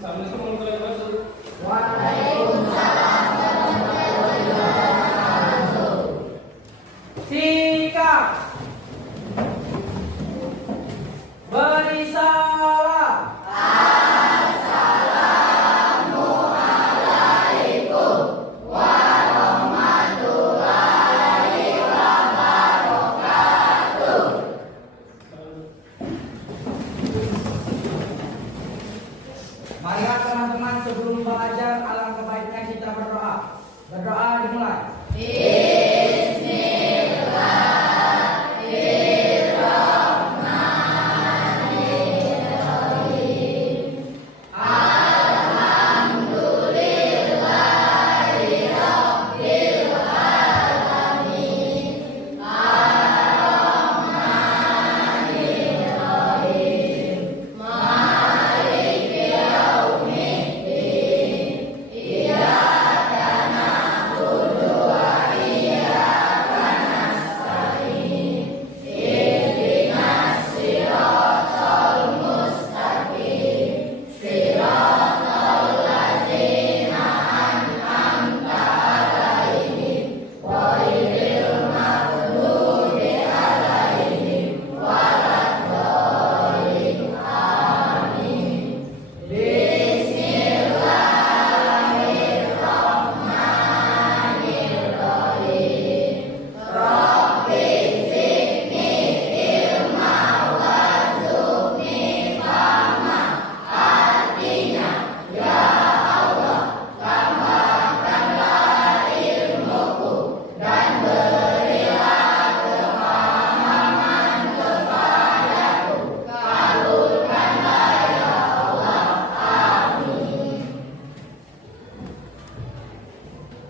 Assalamualaikum warahmatullahi wabarakatuh. Waalaikumsalam warahmatullahi wabarakatuh. Sikap. Beri salam. Assalamualaikum warahmatullahi wabarakatuh. Marilah teman-teman sebelum belajar alangkah baiknya kita berdoa. Berdoa dimulai.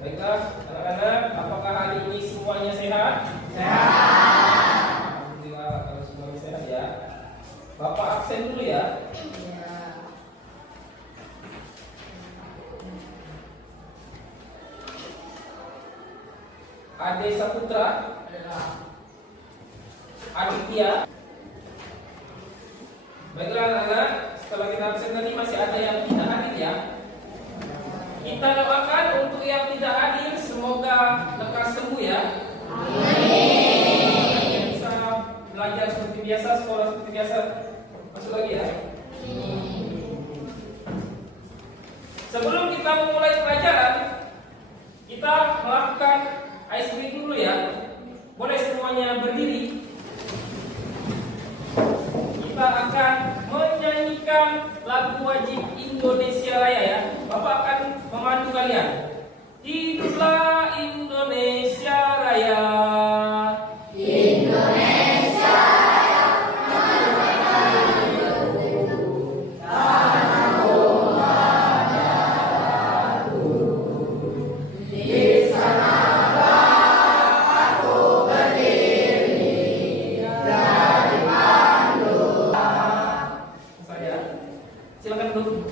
Baiklah, anak-anak, apakah hari ini semuanya sehat? Sehat. Alhamdulillah kalau semuanya sehat ya. Bapak absen dulu ya. Ade Saputra, Aditya. Baiklah anak-anak, setelah kita absen tadi masih ada yang tidak hadir ya. Kita doakan untuk yang tidak hadir semoga lekas sembuh ya. Amin. Bisa belajar seperti biasa, sekolah seperti biasa. Masuk lagi ya. Sebelum kita memulai pelajaran, kita melakukan ice breaking dulu ya. Boleh semuanya berdiri. Kita akan menyanyikan lagu wajib Indonesia Raya ya. Bapak akan memandu kalian. Hiduplah Indonesia Raya. Indonesia Raya, merdeka hidup, tanah rumah darahku. Di sanalah aku berdiri, dari pandu. Saya silakan duduk.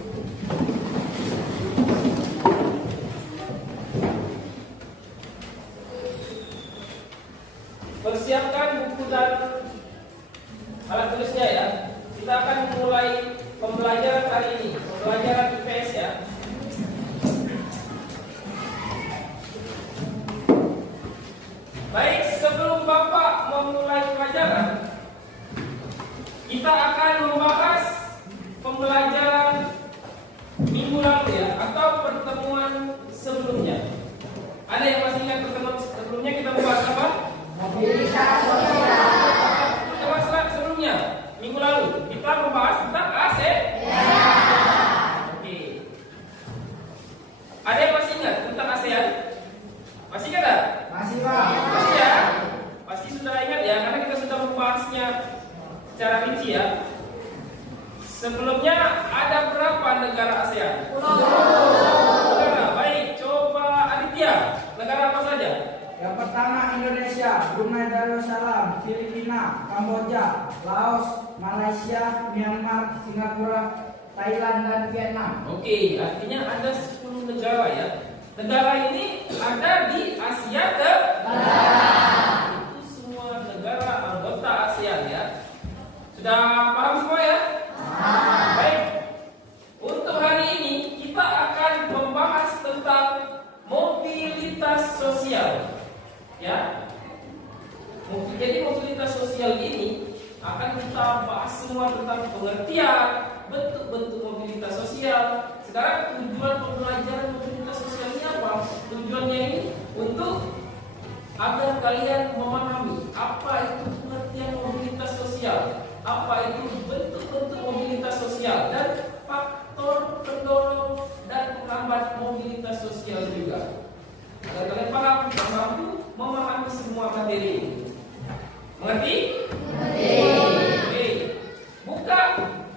Persiapkan buku dan alat tulisnya ya. Kita akan mulai pembelajaran hari ini, pembelajaran IPS ya. Baik, sebelum Bapak memulai pelajaran, kita akan membahas pembelajaran minggu lalu ya, atau pertemuan sebelumnya. Ada yang masih ingat pertemuan sebelumnya kita membahas apa? Mobilitas sosial. Masalah sebelumnya minggu lalu kita membahas tentang AC. Oke. Ada yang masih ingat tentang ASEAN? Masih ingat tak? Masih Pak. Masih ya? Pasti sudah ingat ya, karena kita sudah membahasnya secara rinci ya. Sebelumnya ada berapa negara ASEAN? 10 negara. Baik, coba Aditya, negara apa saja? Yang pertama Indonesia, Brunei Darussalam, Filipina, Kamboja, Laos, Malaysia, Myanmar, Singapura, Thailand dan Vietnam. Oke, artinya ada 10 negara ya. Negara ini ada di Asia Tenggara. Itu semua negara anggota ASEAN ya. Sudah paham semua ya? Baik. Untuk hari Jadi mobilitas sosial ini akan kita bahas semua tentang pengertian bentuk-bentuk mobilitas sosial. Sekarang tujuan pembelajaran mobilitas sosial ini apa? Tujuannya ini untuk agar kalian memahami apa itu pengertian mobilitas sosial, apa itu bentuk-bentuk mobilitas sosial, dan faktor pendorong dan penghambat mobilitas sosial juga. Agar kalian paham dan mampu memahami semua materi ini. Mengerti? Mengerti. Oke. Buka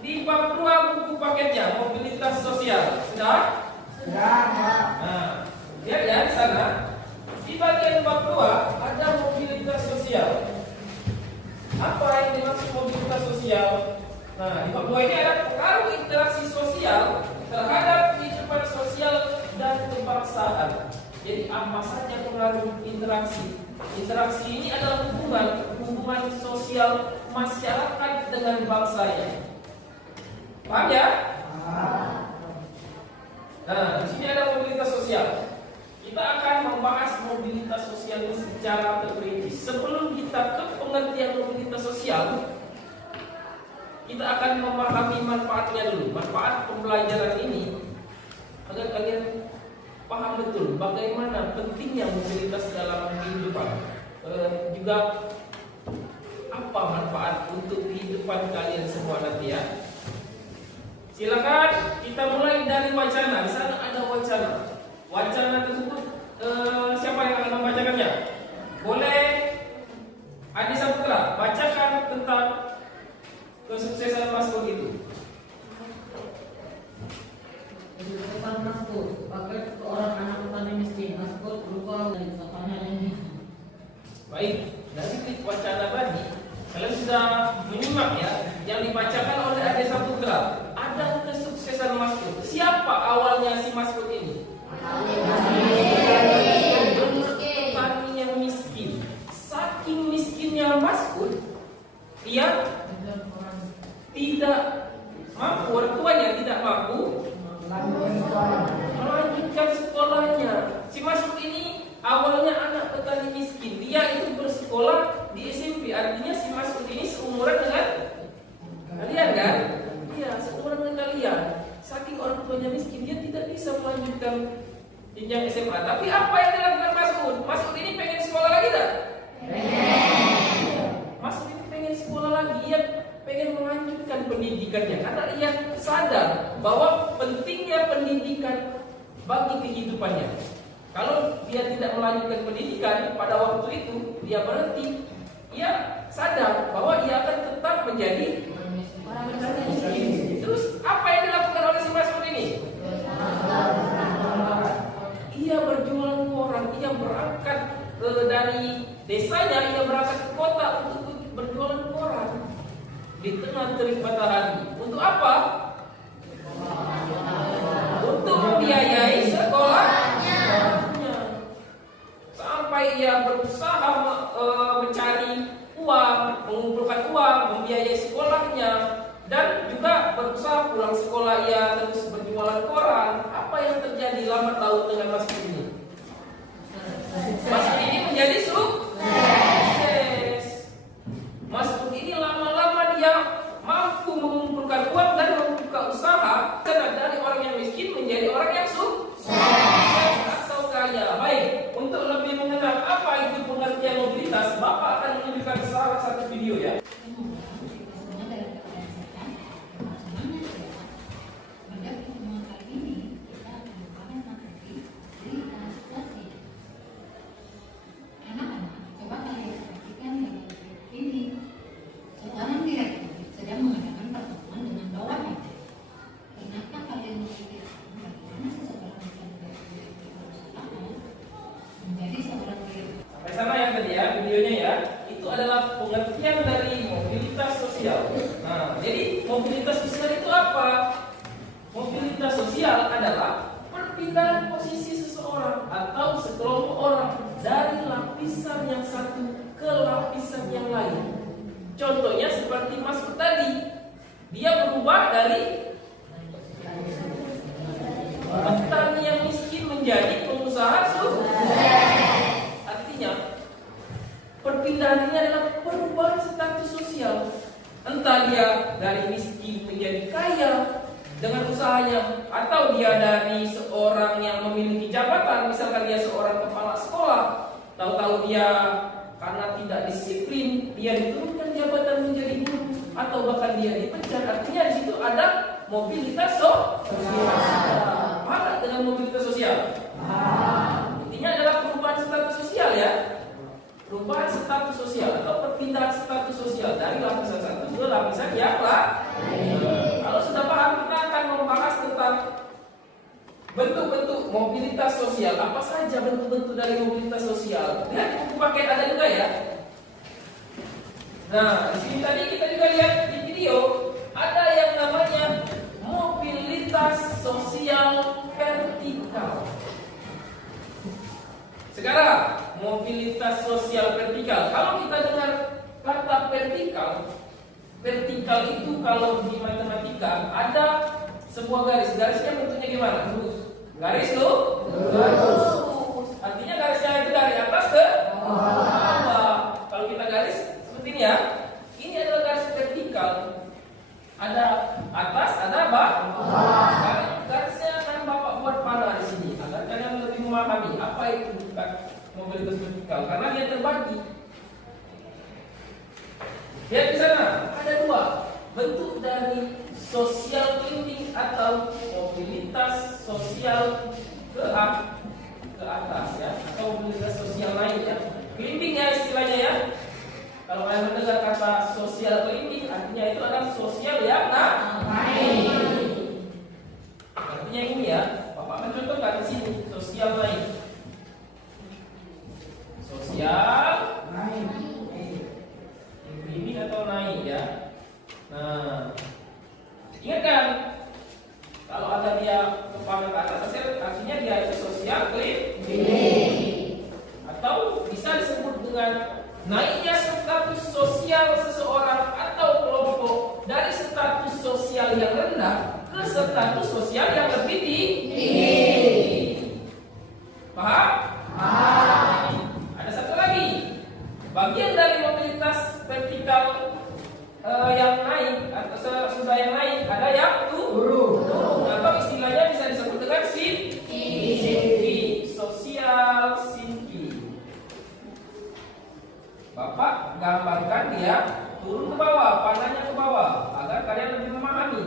di bab 2 buku paketnya mobilitas sosial. Sudah? Sudah, Pak. Nah, lihat ya di sana. Di bagian bab 2 ada mobilitas sosial. Apa yang dimaksud mobilitas sosial? Nah, di bab 2 ini ada pengaruh interaksi sosial terhadap kehidupan sosial dan kebangsaan. Jadi apa saja pengaruh interaksi? Interaksi ini adalah hubungan sosial masyarakat dengan bangsanya. Paham ya? Nah, di sini ada mobilitas sosial. Kita akan membahas mobilitas sosial ini secara terperinci. Sebelum kita ke pengertian mobilitas sosial, kita akan memahami manfaatnya dulu. Manfaat pembelajaran ini agar kalian paham betul bagaimana pentingnya mobilitas dalam kehidupan. Juga apa manfaat untuk kehidupan kalian semua nanti ya. Silakan kita mulai dari wacana. Di sana ada wacana. Wacana tersebut siapa yang akan membacakannya? Boleh Adi Saputra bacakan tentang kesuksesan Maskud itu. Kesuksesan Maskud paket seorang anak petani miskin. Maskud berupa dari usahanya yang gizi. Baik, dari wacana tadi kalian sudah menyimak ya yang dibacakan oleh Adi Saputra. Ada kesuksesan Maskud. Siapa awalnya si Maskud ini? Petani yang miskin. Saking miskinnya Maskud, dia tidak mampu, orang tuanya tidak mampu melanjutkan sekolahnya. Si Maskud ini awalnya anak petani miskin. Dia itu bersekolah di SMP. Artinya si Maskud ini seumuran dengan kalian kan? Iya, seumuran dengan kalian. Saking orang tuanya miskin, dia tidak bisa melanjutkan jenjang SMA. Tapi apa yang dilakukan Maskud? Maskud ini pengen sekolah lagi tak? Maskud ini pengen sekolah lagi. Ia pengen melanjutkan pendidikannya karena ia sadar bahwa pentingnya pendidikan bagi kehidupannya. Kalau dia tidak melanjutkan pendidikan pada waktu itu, dia berhenti. Ia sadar bahwa ia akan tetap menjadi orang miskin. Terus apa yang dilakukan oleh si Maskud ini? Ia berjualan koran. Ia berangkat dari desanya, ia berangkat ke kota untuk berjualan koran di tengah terik matahari. Untuk apa? Untuk membiayai sekolahnya. Sampai ia berusaha mencari uang, mengumpulkan uang, membiayai sekolahnya, dan juga berusaha pulang sekolah ia terus berjualan koran. Apa yang terjadi lambat laun dengan Maskud ini? Maskud ini menjadi sukses. Maskud ini lama-lama dia mampu mengumpulkan uang dan membuka usaha, karena dari orang yang miskin menjadi orang yang sukses atau kaya. Baik, untuk lebih mengenal apa itu pengertian mobilitas, Bapak akan menunjukkan salah satu video ya. Sampai sana yang tadi ya videonya ya. Itu adalah pengertian dari mobilitas sosial. Nah, jadi mobilitas sosial itu apa? Mobilitas sosial adalah perpindahan posisi seseorang atau sekelompok orang dari lapisan yang satu ke lapisan yang lain. Contohnya seperti Maskud tadi, dia berubah dari petani yang miskin menjadi pengusaha sukses. Artinya perpindahan ini adalah perubahan status sosial. Entah dia dari miskin menjadi kaya dengan usahanya, atau dia dari seorang yang memiliki jabatan, misalkan dia seorang kepala sekolah, tahu-tahu dia karena tidak disiplin, dia diturunkan jabatan menjadi guru, atau bahkan dia dipecat. Artinya di situ ada mobilitas sosial. Apa dengan mobilitas sosial? Intinya adalah perubahan status sosial ya. Perubahan status sosial atau perpindahan status sosial dari lapisan satu ke lapisan yang lain. Kalau sudah paham, kita akan membahas tentang bentuk-bentuk mobilitas sosial. Apa saja bentuk-bentuk dari mobilitas sosial? Lihat buku paket ada juga ya. Nah, di sini tadi kita juga lihat di video ada yang namanya mobilitas sosial vertikal. Sekarang, mobilitas sosial vertikal. Kalau kita dengar kata vertikal, vertikal itu kalau di matematika ada sebuah garis. Garisnya bentuknya gimana? Lurus. Garis lurus. Artinya garisnya itu dari atas ke bawah. Kalau kita garis seperti ini ya, ini adalah garis vertikal. Ada atas, ada bawah. Garisnya akan Bapak buat panah di sini agar kalian lebih memahami apa itu mobilitas vertikal, karena dia terbagi. Lihat di sana ada dua bentuk dari social climbing atau mobilitas sosial ke atas ya, atau mobilitas sosial lain ya. Climbing ya istilahnya ya. Kalau kalian mendengar kata social climbing, artinya itu adalah sosial yang naik. Artinya ini ya, Bapak mencontohkan di sini sosial naik. Sosial ini atau naik ya. Nah, ingat kan, kalau ada dia kepala ke atas, artinya dia itu sosial climbing. Atau bisa disebut dengan naiknya status sosial seseorang atau kelompok dari status sosial yang rendah ke status sosial yang lebih tinggi. Paham? Ada satu lagi bagian dari mobilitas vertikal yang naik atau sesudah yang naik, ada yang turun atau istilahnya bisa disebut dengan sinking, sosial sinking. Bapak gambarkan dia turun ke bawah, panahnya ke bawah agar kalian lebih memahami.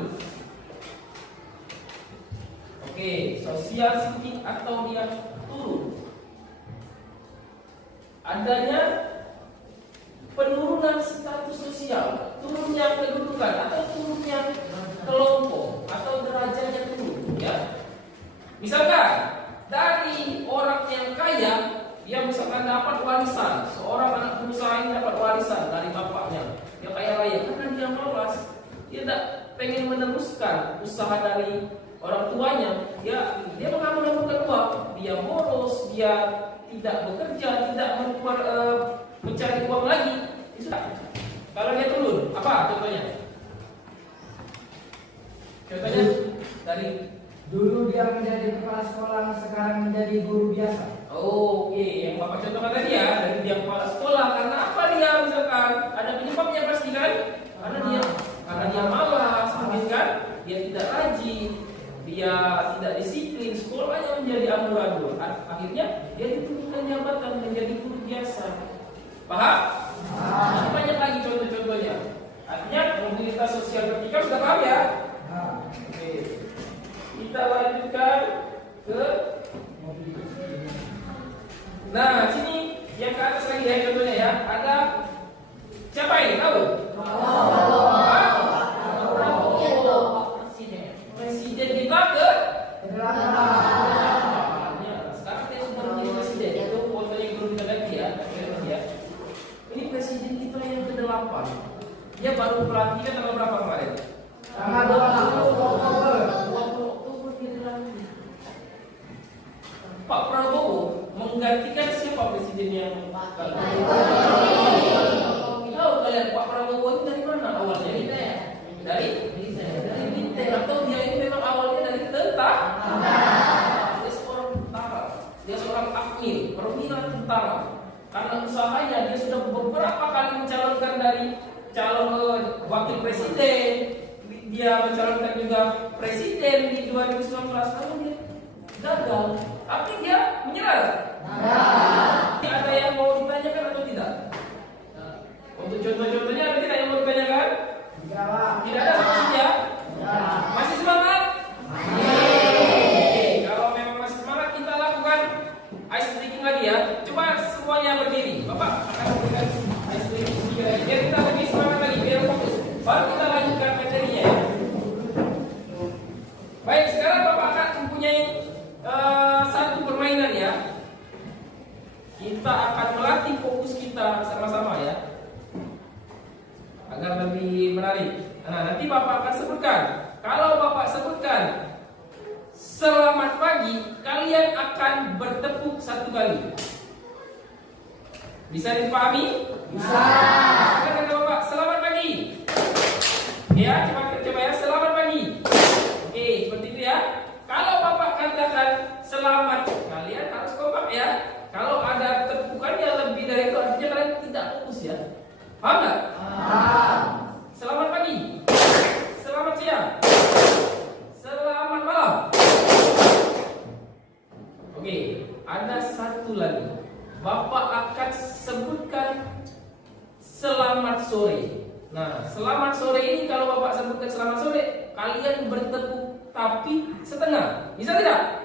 Oke, sosial sinking atau dia turun. Adanya penurunan status sosial, turunnya kedudukan atau turunnya kelompok atau derajatnya turun ya. Misalkan dari orang yang kaya, dia misalkan dapat warisan, seorang anak pengusaha ini dapat warisan dari bapaknya, dia kaya raya karena dia malas, dia tidak pengen meneruskan usaha dari orang tuanya, dia mengambil uang, dia boros, dia tidak bekerja, tidak mencari uang lagi. Kalau dia turun, apa contohnya? Contohnya dari dulu dia menjadi kepala sekolah, sekarang menjadi guru biasa. Oke, yang Bapak contohkan tadi ya, dari dia kepala sekolah, karena apa dia misalkan? Ada penyebabnya pasti kan? Karena dia malas, mungkin kan? Dia tidak rajin, dia tidak disiplin, sekolahnya menjadi amburadul. Akhirnya dia diturunkan jabatan menjadi guru biasa. Paham? Banyak lagi contoh-contohnya. Artinya mobilitas sosial vertikal sudah paham ya? Oke. Kita lanjutkan ke nah, sini yang ke atas lagi ya contohnya ya. Ada siapa ini? Tahu? Presiden kita ke sekarang dia sudah menjadi presiden. Itu fotonya belum kita ganti ya. Ini presiden kita yang ke-8. Dia baru pelantikan tanggal berapa kemarin? Tanggal 20 Oktober. 20 Oktober dia dilantik. Pak Prabowo menggantikan siapa presiden yang tahu kalian Pak Prabowo itu dari mana awalnya? Dari militer atau dia ini memang awalnya dari tentara? Dia seorang tentara, dia seorang akmil, perwira tentara. Karena usahanya dia sudah dari calon wakil presiden, dia mencalonkan juga presiden di 2019, lalu dia gagal, tapi dia menyerah. Ini ada yang mau ditanyakan atau tidak? Untuk contoh-contohnya ada tidak yang mau ditanyakan? Tidak ada maksudnya? Masih semangat? Oke, kalau memang masih semangat kita lakukan ice breaking lagi ya. Coba semuanya berdiri. Bapak akan memberikan ice breaking sedikit lagi. Biar kita lebih semangat lagi, biar fokus. Baru kita lanjutkan materinya ya. Baik, sekarang Bapak akan mempunyai satu permainan ya. Kita akan melatih fokus kita sama-sama ya, agar lebih menarik. Nah, nanti Bapak akan sebutkan. Kalau Bapak sebutkan selamat pagi, kalian akan bertepuk satu kali. Bisa dipahami? Bisa. Katakan Bapak, selamat pagi. Ya, coba ya, selamat pagi. Oke, seperti itu ya. Kalau Bapak katakan selamat, kalian harus kompak ya. Kalau ada tepukan yang lebih dari itu, artinya kalian tidak fokus ya. Paham nggak? Selamat pagi. Selamat siang. Selamat malam. Oke, ada satu lagi. Bapak akan sebutkan selamat sore. Nah, selamat sore ini kalau Bapak sebutkan selamat sore, kalian bertepuk tapi setengah. Bisa tidak?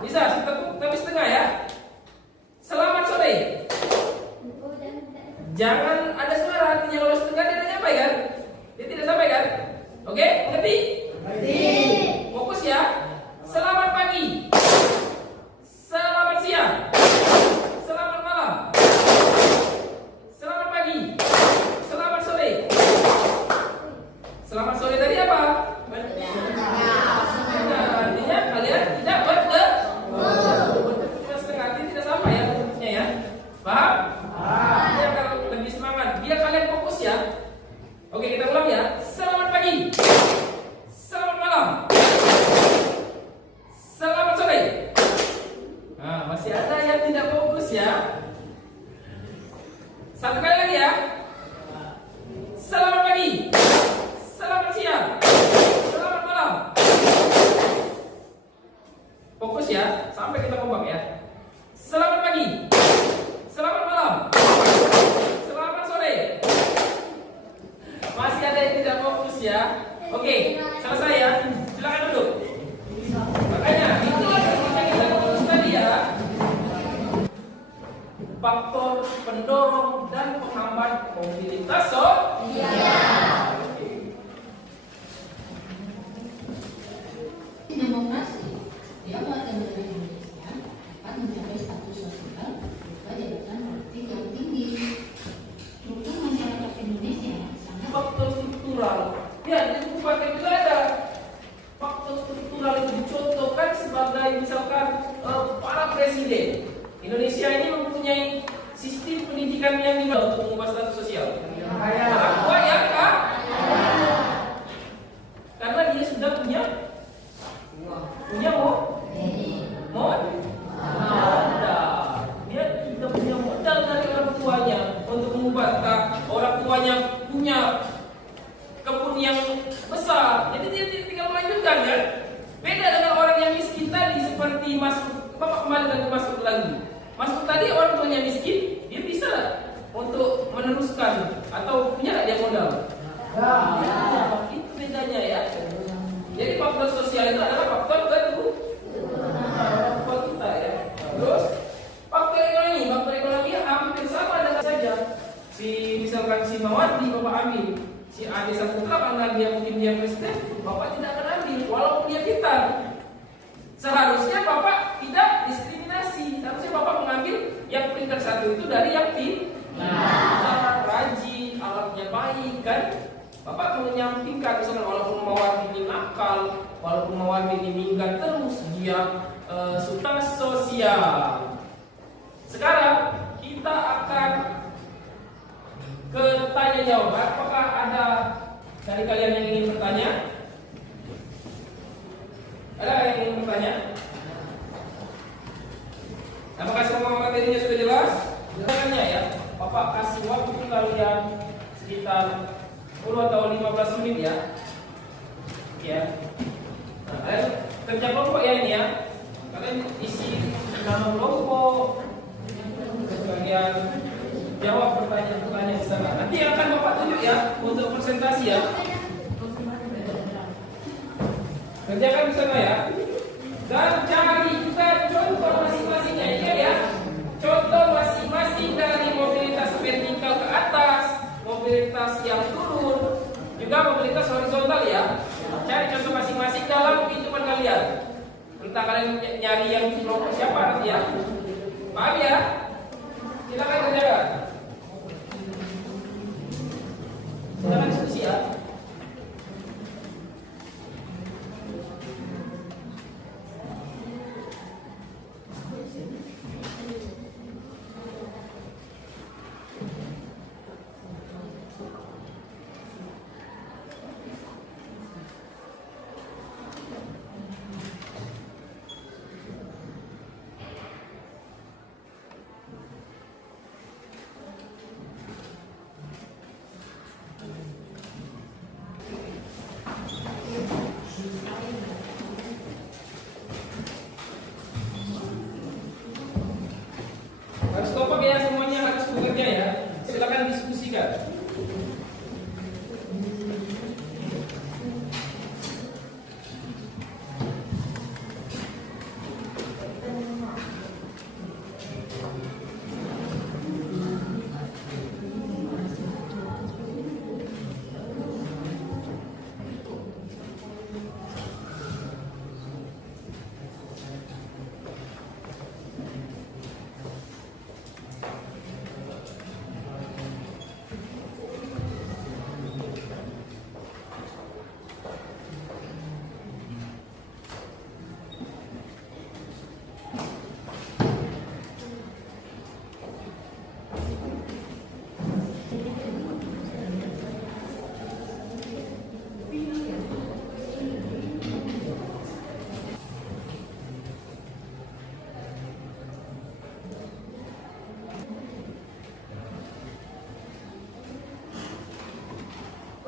Bisa, bertepuk tapi setengah ya. Selamat sore. Jangan ada suara, artinya kalau setengah dia tidak sampai kan? Dia tidak sampai kan? Oke, ngerti? Ngerti. Fokus ya. Selamat pagi. Selamat siang. Selamat malam. Selamat pagi. Selamat sore. Selamat sore tadi apa? Artinya kalian tidak bertepuk setengah, artinya tidak sampai ya bentuknya ya. Paham? Dia akan lebih semangat. Biar kalian fokus ya. Oke, kita ulang ya. Selamat pagi. Selamat malam. Selamat sore. Nah, masih ada yang tidak fokus ya. Satu kali lagi ya. Selamat pagi. Selamat siang. Selamat malam. Fokus ya, sampai kita kompak ya. Selamat pagi. Selamat malam. Selamat sore. Masih ada yang tidak fokus ya. Oke, selesai ya. Silakan duduk. Makanya itu yang kita fokus tadi ya. Faktor pendorong dan penghambat mobilitas Demokrasi, setiap warga negara Indonesia dapat mencapai status sosial berupa jabatan politik yang tinggi. Struktur masyarakat Indonesia sangat faktor struktural. Ya, di buku paket juga ada. Faktor struktural itu dicontohkan sebagai misalkan para presiden. Indonesia ini mempunyai sistem pendidikan yang dibuat untuk mengubah status sosial. Orang tua ya kak? Karena dia sudah punya modal. Dia sudah punya modal dari orang tuanya untuk mengubah. Orang tuanya punya kebun yang besar, jadi dia tinggal melanjutkan kan. Beda dengan orang yang miskin tadi, seperti Bapak kembali dan masuk lagi. Masuk tadi orang tuanya miskin, dia bisa untuk meneruskan atau punya nggak dia modal? Itu bedanya ya. Jadi faktor sosial itu adalah faktor faktor kita ya. Terus faktor ekonomi hampir sama dengan saja. Misalkan si Mawati Bapak ambil, si Ade Saputra karena dia mungkin dia presiden, Bapak tidak akan ambil walaupun dia pintar. Seharusnya Bapak tidak diskriminasi. Seharusnya Bapak mengambil yang peringkat satu itu dari yang pintar, rajin, alatnya baik kan. Bapak menyampingkan misalnya walaupun Mawati ini nakal, walaupun Mawati ini minggat terus, dia suka sosial. Sekarang kita akan ke tanya jawab. Apakah ada dari kalian yang ingin bertanya? Ada yang ingin bertanya? Apakah semua materinya sudah jelas? Jelasnya ya. Bapak kasih waktu kalian sekitar 10 atau 15 menit ya. Ya. Nah, kalian kerja kelompok ya ini ya. Kalian isi nama kelompok, kemudian jawab pertanyaan-pertanyaan di sana. Nanti akan Bapak tunjuk ya untuk presentasi ya. Kerjakan di sana ya. Dan cari juga contoh masing-masingnya. Ingat ya. Contoh masing-masing dari mobilitas vertikal ke atas, mobilitas yang turun, juga mobilitas horizontal ya. Cari contoh masing-masing dalam hitungan kalian. Entah kalian nyari yang kelompok siapa nanti ya. Paham ya? Silakan kerjakan. Silakan diskusi ya. Harus kompak ya, semuanya harus bekerja ya. Silakan diskusikan.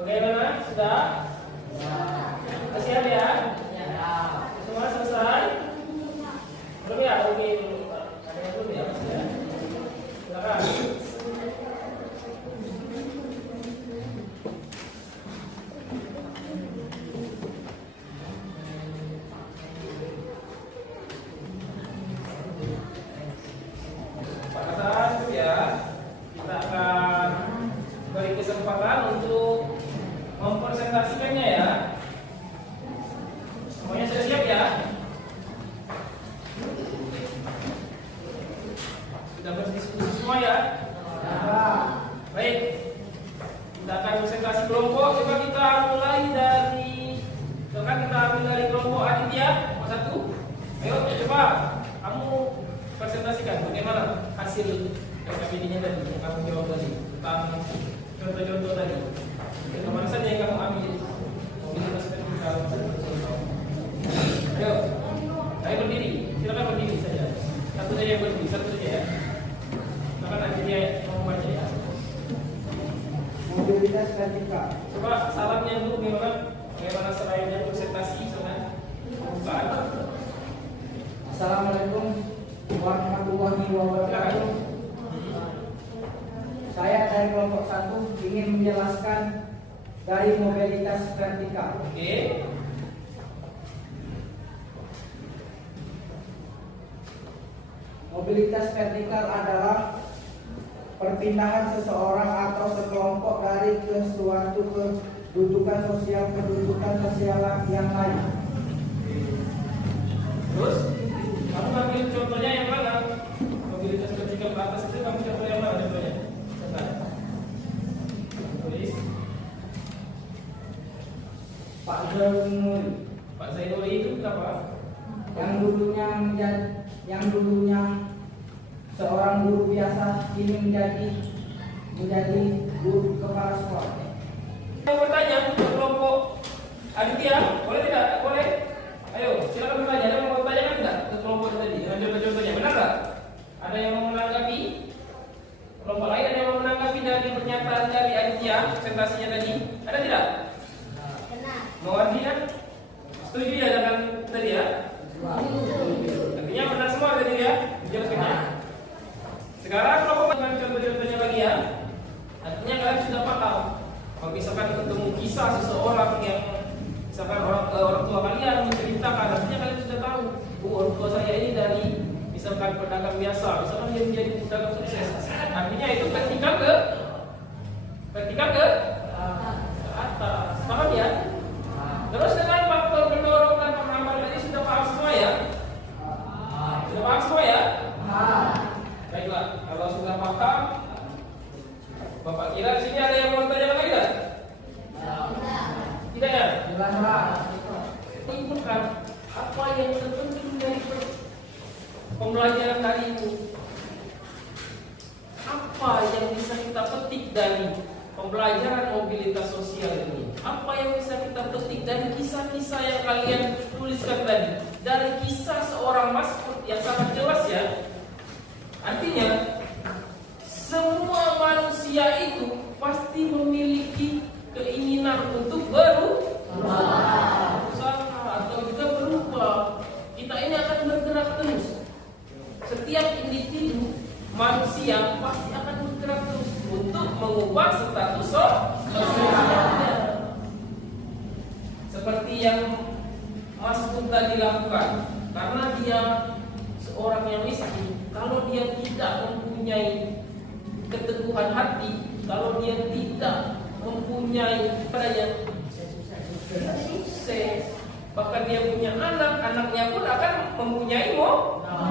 Bagaimana? Sudah? Siap ya? Semua selesai? Belum ya? Oke, dulu. Ada yang belum ya? Mas ya? Silakan. Pak Hasan, ya. Kita akan beri kesempatan untuk mempresentasikannya ya. Semuanya sudah siap ya? Sudah berdiskusi semua ya? Baik. Kita akan presentasi kelompok. Coba kita mulai dari kelompok Aditya. Nomor 1. Ayo coba kamu presentasikan bagaimana hasil KPD-nya tadi yang kamu jawab tadi tentang contoh-contoh tadi. Kemana saja yang kamu ambil mobilitas vertikal? Ayo berdiri, silakan berdiri saja. Satu saja yang berdiri, satu saja ya. Silakan nanti dia mau membaca ya. Mobilitas vertikal. Coba salamnya dulu bagaimana selainnya presentasi sana. Assalamualaikum warahmatullahi wabarakatuh. Saya dari kelompok 1 ingin menjelaskan dari mobilitas vertikal. Oke. Mobilitas vertikal adalah perpindahan seseorang atau sekelompok dari suatu kedudukan sosial yang lain. Terus kamu ambil contohnya yang mana? Mobilitas vertikal ke atas itu kamu contoh yang mana contohnya? Tulis. Pak Zainuri. Pak Zainuri itu apa? Yang dulunya seorang guru biasa kini menjadi guru kepala sekolah. Yang bertanya untuk kelompok Aditya, boleh tidak? Boleh. Ayo, silakan bertanya. Ada yang mau bertanya enggak ke kelompok tadi dengan contoh-contohnya? Benar enggak? Ada yang mau menanggapi? Kelompok lain ada yang mau menanggapi dari pernyataan dari Aditya presentasinya tadi? Ada tidak? Mau Aditya? Setuju ya dengan tadi ya? Artinya benar semua tadi ya penjelasannya. Sekarang kalau dengan contoh-contohnya lagi ya, artinya kalian sudah paham. Kalau misalkan ketemu kisah seseorang yang misalkan orang tua kalian menceritakan, artinya kalian sudah tahu, orang tua saya ini dari misalkan pedagang biasa, misalkan dia menjadi pedagang sukses. Artinya itu ketika ke atas, paham ya? Terus dengan faktor pendorong dan penambah tadi sudah paham semua ya? Sudah paham semua ya? Baiklah, kalau sudah paham, Bapak kira sini ada yang mau tanya lagi tidak? Tidak ya? Ini bukan apa yang terpenting dari pembelajaran hari ini. Apa yang bisa kita petik dari pembelajaran mobilitas sosial ini? Apa yang bisa kita petik dari kisah-kisah yang kalian tuliskan tadi? Dari kisah seorang Mas'ud yang sangat jelas ya. Artinya semua manusia itu pasti memiliki keinginan untuk berusaha atau juga berubah. Kita ini akan bergerak terus. Setiap individu manusia pasti akan bergerak terus untuk mengubah status sosialnya. Seperti yang Mas Pun tadi lakukan, karena dia seorang yang miskin. Kalau dia tidak mempunyai keteguhan hati, kalau dia tidak mempunyai yang sukses, bahkan dia punya anak, anaknya pun akan mempunyai modal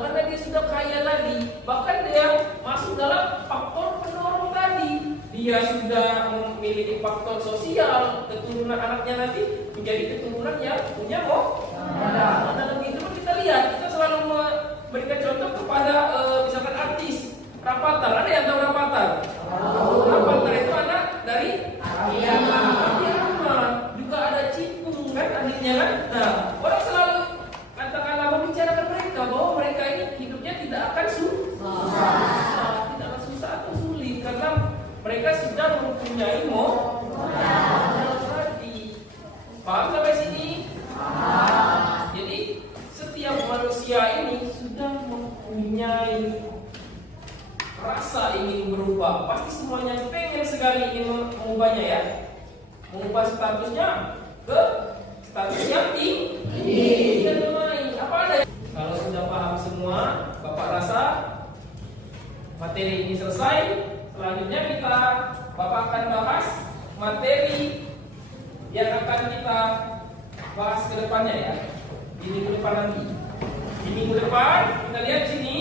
karena dia sudah kaya tadi. Bahkan dia masuk dalam faktor pendorong tadi. Dia sudah memiliki faktor sosial, keturunan anaknya nanti menjadi keturunan yang punya modal. Dalam itu kita lihat, kita selalu memberikan contoh kepada misalkan artis Rafathar. Ada yang tahu Rafathar? Rafathar itu anak dari Raffi Ahmad. Juga ada Cipung kan adiknya kan. Nah, orang selalu katakanlah membicarakan mereka bahwa mereka ini hidupnya tidak akan susah, tidak akan susah atau sulit karena mereka sudah mempunyai modal tadi. Paham sampai sini? Jadi setiap manusia ini sudah mempunyai rasa ingin berubah. Pasti semuanya pengen sekali ingin mengubahnya ya. Mengubah statusnya ke status yang tinggi dan bermain. Apa ada? Kalau sudah paham semua, Bapak rasa materi ini selesai. Selanjutnya Bapak akan bahas materi yang akan kita bahas ke depannya ya. Di minggu depan nanti. Di minggu depan kita lihat sini.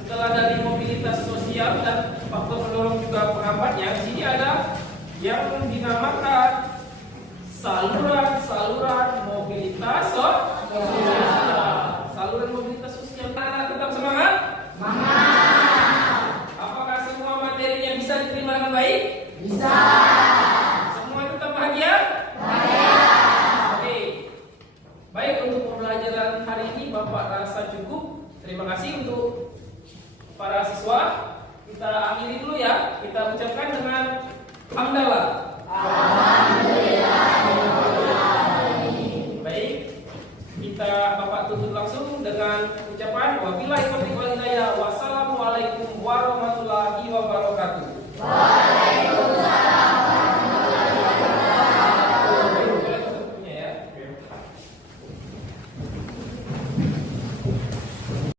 Setelah dari mobilitas sosial dan faktor pendorong juga penghambatnya, di sini ada yang dinamakan saluran mobilitas sosial. Saluran mobilitas sosial. Anak tetap semangat? Semangat. Apakah semua materinya bisa diterima dengan baik? Bisa. Semua tetap bahagia? Bahagia. Oke. Baik, untuk pembelajaran hari ini Bapak rasa cukup. Terima kasih untuk para siswa. Kita akhiri dulu ya. Kita ucapkan dengan hamdalah. Alhamdulillah. Baik, kita Bapak tutup langsung dengan ucapan wabillahi taufiq wal hidayah.